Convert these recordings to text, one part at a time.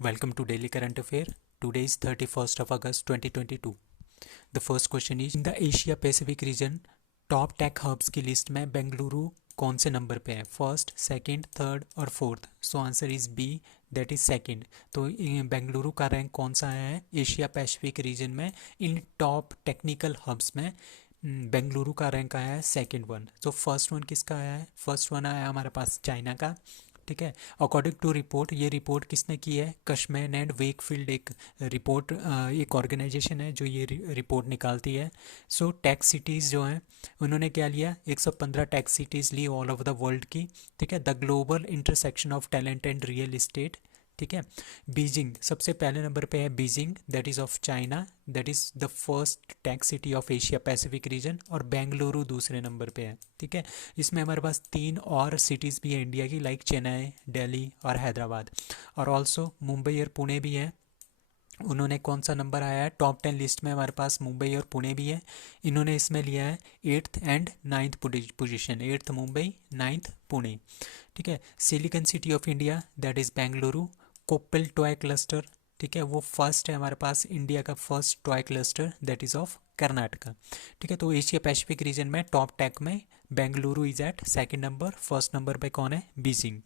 Welcome to Daily Current Affair. Today is 31st of August 2022. The first question is, in the Asia Pacific region, top tech hubs की list में बेंगलुरु कौन से number पे है? First, second, third और fourth. So answer is B, that is second. तो बेंगलुरु का rank कौन सा आया है एशिया पैसिफिक रीजन में? इन टॉप टेक्निकल हब्स में बेंगलुरु का रैंक आया है सेकंड वन. तो फर्स्ट वन किसका आया है? फर्स्ट वन आया हमारे पास चाइना का. ठीक है. अकॉर्डिंग टू रिपोर्ट, ये रिपोर्ट किसने की है? कशमैन एंड वेकफील्ड एक रिपोर्ट, एक ऑर्गेनाइजेशन है जो ये रिपोर्ट निकालती है. सो टैक्स सिटीज़ जो हैं उन्होंने क्या लिया? 115 टैक्स सिटीज़ ली ऑल ओवर द वर्ल्ड की. ठीक है. The global intersection of talent and real estate. ठीक है. बीजिंग सबसे पहले नंबर पे है. Beijing that is of China, that is the first tech city of Asia Pacific region. और बेंगलुरु दूसरे नंबर पे है. ठीक है. इसमें हमारे पास तीन और सिटीज़ भी हैं इंडिया की, लाइक चेन्नई, दिल्ली और हैदराबाद. और ऑल्सो मुंबई और पुणे भी हैं. उन्होंने कौन सा नंबर आया है टॉप 10 लिस्ट में? हमारे पास मुंबई और पुणे भी है. इन्होंने इसमें लिया है eighth and ninth position. Eighth Mumbai, ninth Pune. ठीक है. Silicon City of India that is Bengaluru. Koppal toy cluster, ठीक है, वो फर्स्ट है हमारे पास, इंडिया का first toy cluster, that is of Karnataka. ठीक है. तो एशिया पैसिफिक रीजन में टॉप टेक में Bengaluru is at second number. First number पे कौन है? बीजिंग.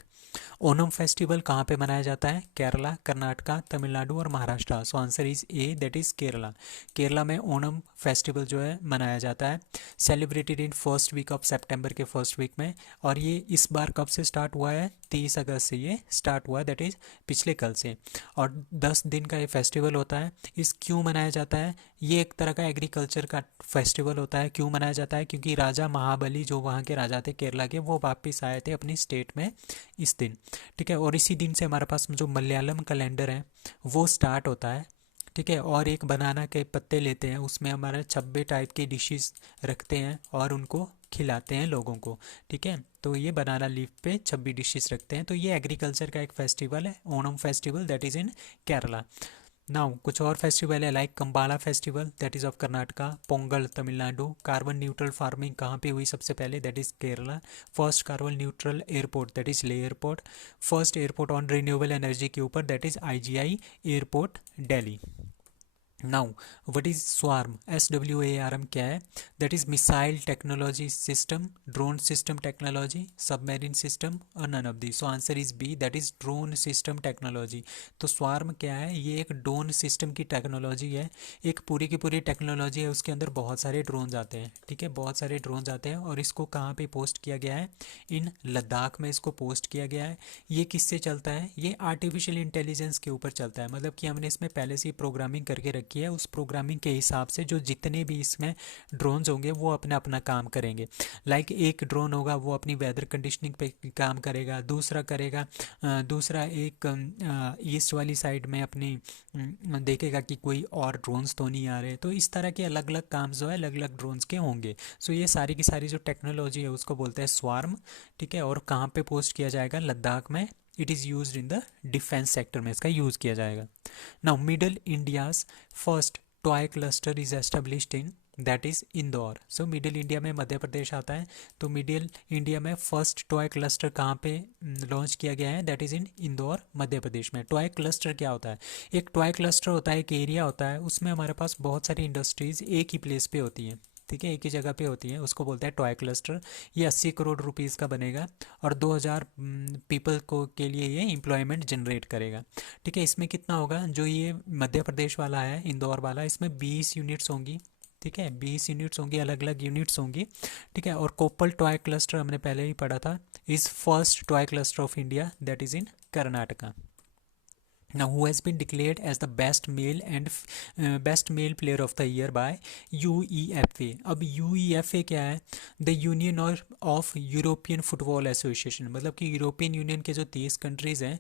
ओनम फेस्टिवल कहाँ पे मनाया जाता है? केरला, कर्नाटका, तमिलनाडु और Maharashtra. So answer is A, that is Kerala. Kerala में ओनम फेस्टिवल जो है मनाया जाता है. Celebrated in first week of सितंबर के फर्स्ट वीक में. और ये इस बार कब से स्टार्ट हुआ है? 30 अगस्त से ये स्टार्ट हुआ है, दैट इज़ पिछले कल से. और 10 दिन का ये फेस्टिवल होता है. इस क्यों मनाया जाता है? ये एक तरह का एग्रीकल्चर का फेस्टिवल होता है. क्यों मनाया जाता है? क्योंकि राजा महाबली जो वहाँ के राजा थे केरला के, वो वापस आए थे अपनी स्टेट में इस दिन. ठीक है. और इसी दिन से हमारे पास जो मलयालम कैलेंडर है वो स्टार्ट होता है. ठीक है. और एक बनाना के पत्ते लेते हैं, उसमें हमारे 26 टाइप की डिशेस रखते हैं और उनको खिलाते हैं लोगों को. ठीक है. तो ये बनाना लीफ पे 26 डिशेस रखते हैं. तो ये एग्रीकल्चर का एक फेस्टिवल है, Onam festival, that is in Kerala. Now कुछ और फेस्टिवल है, like Kambala festival that is of Karnataka. Pongal Tamil Nadu. Carbon neutral farming कहाँ पे हुई सबसे पहले? That is Kerala. First carbon neutral airport that is Leh airport. First airport on renewable energy के ऊपर that is IGI airport Delhi. Now what is swarm? SWARM क्या है? That is missile technology system, drone system technology, submarine system और none of the. So answer is B, that is drone system technology. तो swarm क्या है? ये एक drone system की technology है. एक पूरी की पूरी टेक्नोलॉजी है, उसके अंदर बहुत सारे ड्रोन आते हैं. ठीक है. बहुत सारे ड्रोन आते हैं. और इसको कहाँ पे पोस्ट किया गया है? इन लद्दाख में इसको पोस्ट किया गया है. ये किससे चलता है? ये आर्टिफिशियल इंटेलिजेंस के ऊपर चलता है. मतलब कि हमने इसमें पहले से ही प्रोग्रामिंग करके रखी है. उस प्रोग्रामिंग के हिसाब से जो जितने भी इसमें ड्रोन्स होंगे वो अपना अपना काम करेंगे. लाइक एक ड्रोन होगा वो अपनी वेदर कंडीशनिंग पे काम करेगा, दूसरा करेगा, दूसरा एक ईस्ट वाली साइड में अपनी देखेगा कि कोई और ड्रोन्स तो नहीं आ रहे. तो इस तरह के अलग अलग काम जो है अलग अलग ड्रोन्स के होंगे. सो ये सारी की सारी जो टेक्नोलॉजी है उसको बोलते हैं स्वार्म. ठीक है. और कहाँ पे पोस्ट किया जाएगा? लद्दाख में. It is use in the defence sector में इसका यूज़ किया जाएगा. Now middle India's first toy cluster is established in, that is Indore. So middle India में मध्य प्रदेश आता है. तो मिडिल इंडिया में फर्स्ट टॉय क्लस्टर कहाँ पे लॉन्च किया गया है? दैट इज़ इन इंदौर, मध्य प्रदेश में. टॉय क्लस्टर क्या होता है? एक टॉय क्लस्टर होता है, एक एरिया होता है, उसमें हमारे पास बहुत सारी इंडस्ट्रीज़ एक ही प्लेस पे होती हैं. ठीक है. एक ही जगह पे होती है, उसको बोलते हैं टॉय क्लस्टर. ये 80 करोड़ रुपीज़ का बनेगा और 2000 पीपल को के लिए ये एम्प्लॉयमेंट जनरेट करेगा. ठीक है. इसमें कितना होगा? जो ये मध्य प्रदेश वाला है, इंदौर वाला, इसमें 20 यूनिट्स होंगी. ठीक है. 20 यूनिट्स होंगी, अलग अलग यूनिट्स होंगी. ठीक है. और कोप्पल टॉय क्लस्टर हमने पहले ही पढ़ा था, is first toy cluster of India, that is in Karnataka. Now, who has been declared as the best male player of the year by UEFA? अब UEFA क्या है? The union of European football association. मतलब कि European union के जो 30 countries हैं,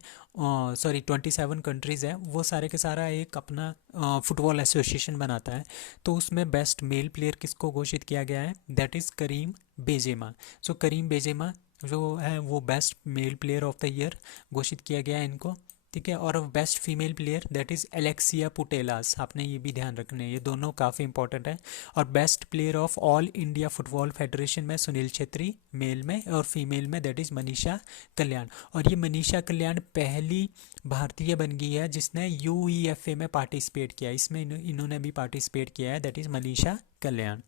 sorry 27 countries हैं, वो सारे के सारा एक अपना फुटबॉल एसोसिएशन बनाता है. तो उसमें बेस्ट मेल प्लेयर किसको घोषित किया गया है? दैट इज़ करीम बेजेमा. करीम बेजेमा जो है वो best male player of the year घोषित किया गया है इनको. ठीक है। और best female player that is Alexia Putellas, आपने ये भी ध्यान रखना है, ये दोनों काफ़ी इंपॉर्टेंट है। और best player of all India football federation में सुनील छेत्री मेल में, और फीमेल में दैट इज़ मनीषा कल्याण। और ये मनीषा कल्याण पहली भारतीय बन गई है जिसने यूईएफए में पार्टिसिपेट किया, इसमें इन्होंने भी पार्टिसिपेट किया है, दैट इज़ मनीषा कल्याण।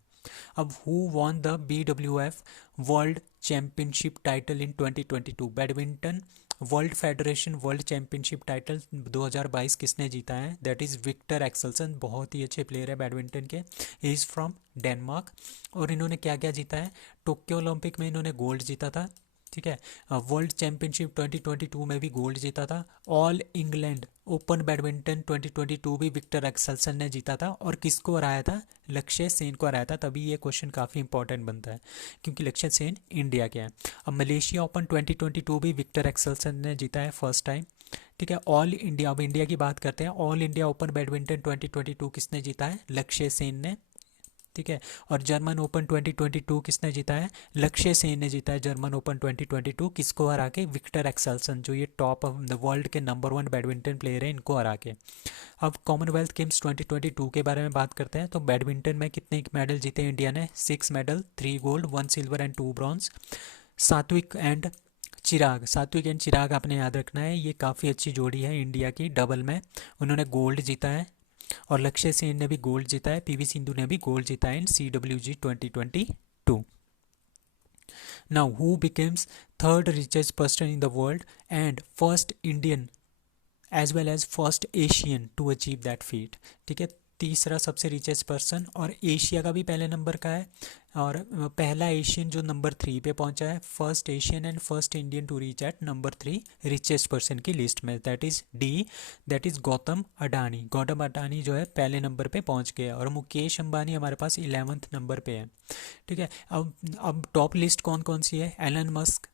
अब who won the BWF world championship title in 2022? Badminton world federation world championship title 2022 किसने जीता है? दैट इज़ विक्टर एक्सेल्सन, बहुत ही अच्छे प्लेयर है बैडमिंटन के, ही इज़ फ्रॉम डेनमार्क। और इन्होंने क्या क्या जीता है? टोक्यो ओलंपिक में इन्होंने गोल्ड जीता था, ठीक है। वर्ल्ड चैम्पियनशिप 2022 में भी गोल्ड जीता था। ऑल इंग्लैंड ओपन बैडमिंटन 2022 भी विक्टर एक्सेल्सन ने जीता था, और किसको हराया था? लक्ष्य सेन को हराया था। तभी ये क्वेश्चन काफ़ी इंपॉर्टेंट बनता है क्योंकि लक्ष्य सेन इंडिया के हैं। अब मलेशिया ओपन 2022 भी विक्टर एक्सेल्सन ने जीता है फर्स्ट टाइम, ठीक है। ऑल इंडिया, अब इंडिया की बात करते हैं, ऑल इंडिया ओपन बैडमिंटन 2022 किसने जीता है? लक्ष्य सेन ने, ठीक है। और जर्मन ओपन 2022 किसने जीता है? लक्ष्य सेन ने जीता है जर्मन ओपन 2022, किसको हरा के? विक्टर एक्सेल्सन, जो ये टॉप ऑफ द वर्ल्ड के नंबर 1 बैडमिंटन प्लेयर है, इनको हरा के। अब कॉमनवेल्थ गेम्स 2022 के बारे में बात करते हैं। तो बैडमिंटन में कितने मेडल जीते इंडिया ने? 6 medal, 3 gold, 1 silver and 2 bronze. सात्विक एंड चिराग, सात्विक एंड चिराग आपने याद रखना है, ये काफ़ी अच्छी जोड़ी है इंडिया की डबल में, उन्होंने गोल्ड जीता है। और लक्ष्य सेन ने भी गोल्ड जीता है, PV सिंधु ने भी गोल्ड जीता है in CWG 2022। Now who becomes third richest person in the world and first Indian as well as first Asian to achieve that feat? ठीक है, तीसरा सबसे रिचेस्ट पर्सन, और एशिया का भी पहले नंबर का है, और पहला एशियन जो नंबर 3 पे पहुंचा है, first Asian and first Indian to reach at number 3 richest person की लिस्ट में, that is D, that is Gautam Adani. Gautam Adani जो है पहले नंबर पे पहुंच गया, और मुकेश अंबानी हमारे पास 11वें नंबर पे है, ठीक है। अब टॉप लिस्ट कौन कौन सी है? एलन मस्क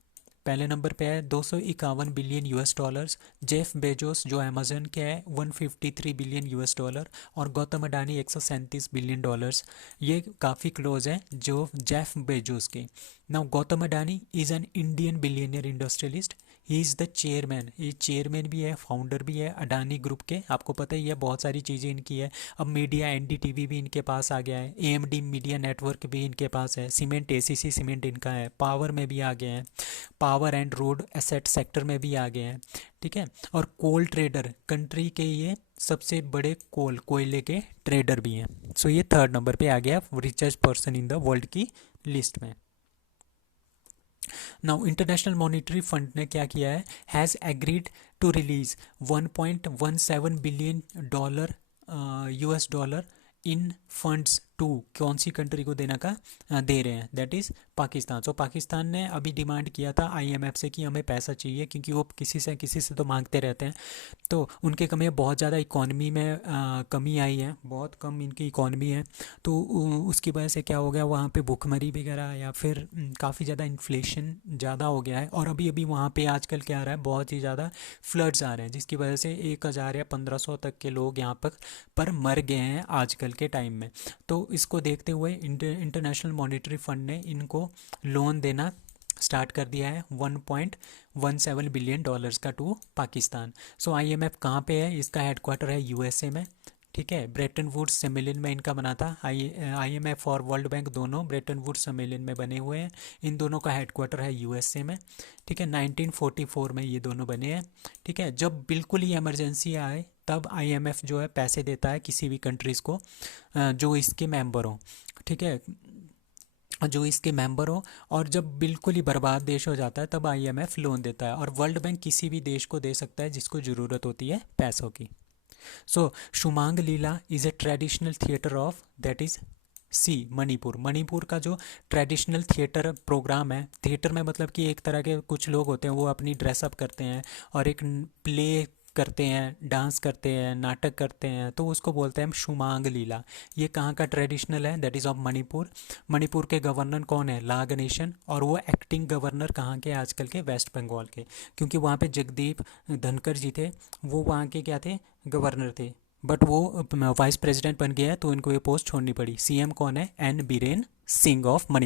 पहले नंबर पे है, 251 billion US dollars. Jeff Bezos जो अमेजन के है, 153 बिलियन US डॉलर। और गौतम अडानी 137 बिलियन डॉलर्स। ये काफ़ी क्लोज है जो जेफ बेजोस के। Now Gautam Adani is an Indian billionaire industrialist, he is the chairman, ये चेयरमैन भी है, फाउंडर भी है अडानी ग्रुप के, आपको पता ही है बहुत सारी चीज़ें इनकी है। अब मीडिया NDTV भी इनके पास आ गया है, AMD मीडिया नेटवर्क भी इनके पास है, सीमेंट ACC सीमेंट इनका है, पावर में भी आ गए हैं, power and road asset sector में भी आ गए हैं, ठीक है। और कोल ट्रेडर, कंट्री के ये सबसे बड़े कोयले के ट्रेडर भी हैं। सो ये थर्ड नंबर पे आ गया richest person in the world की लिस्ट में। नाउ इंटरनेशनल मॉनिटरी फंड ने क्या किया है? Has agreed to release 1.17 billion dollar US dollar in funds to, कौन सी कंट्री को देना का दे रहे हैं? That is Pakistan. So Pakistan ने अभी डिमांड किया था IMF से कि हमें पैसा चाहिए, क्योंकि वो किसी से तो मांगते रहते हैं, तो उनके कमी बहुत ज़्यादा इकॉनमी में कमी आई है, बहुत कम इनकी इकॉनमी है, तो उसकी वजह से क्या हो गया, वहाँ पे भुखमरी वगैरह या फिर काफ़ी ज़्यादा इन्फ्लेशन ज़्यादा हो गया है। और अभी अभी वहाँ पे आजकल क्या आ रहा है, बहुत ही ज़्यादा फ्लड्स आ रहे हैं, जिसकी वजह से 1000 या 1500 तक के लोग यहाँ पर मर गए हैं आजकल के टाइम में। तो इसको देखते हुए इंटरनेशनल मॉनिटरी फंड ने इनको लोन देना स्टार्ट कर दिया है, 1.17 बिलियन डॉलर्स का टू पाकिस्तान। सो IMF कहाँ पे है? इसका हेडक्वार्टर है USA में, ठीक है। ब्रेटन वुड्स सम्मेलन में इनका बना था। IMF और वर्ल्ड बैंक दोनों ब्रेटन वुड्स सम्मेलन में बने हुए हैं, इन दोनों का हेडक्वार्टर है USA में, ठीक है। 1944 में ये दोनों बने हैं, ठीक है। जब बिल्कुल ही इमरजेंसी आए तब IMF जो है पैसे देता है किसी भी कंट्रीज़ को जो इसके मेंबर हों, ठीक है, जो इसके मेंबर हो। और जब बिल्कुल ही बर्बाद देश हो जाता है तब IMF लोन देता है, और वर्ल्ड बैंक किसी भी देश को दे सकता है जिसको ज़रूरत होती है पैसों की। So Shumang Lila is a traditional theatre of, that is C, Manipur. Manipur का जो ट्रेडिशनल थिएटर प्रोग्राम है, थिएटर में मतलब कि एक तरह के कुछ लोग होते हैं वो अपनी ड्रेसअप करते हैं और एक प्ले करते हैं, डांस करते हैं, नाटक करते हैं, तो उसको बोलते हैं हम शुमांग लीला। ये कहाँ का ट्रेडिशनल है? That is of Manipur. Manipur के गवर्नर कौन है? ला गणेशन, और वो एक्टिंग गवर्नर कहाँ के? आजकल के वेस्ट बंगाल के, क्योंकि वहाँ पे जगदीप धनखड़ जी थे, वो वहाँ के क्या थे? गवर्नर थे, बट वो वाइस प्रेसिडेंट बन गया है तो इनको ये पोस्ट छोड़नी पड़ी। CM कौन है? N Biren Singh of Manipur.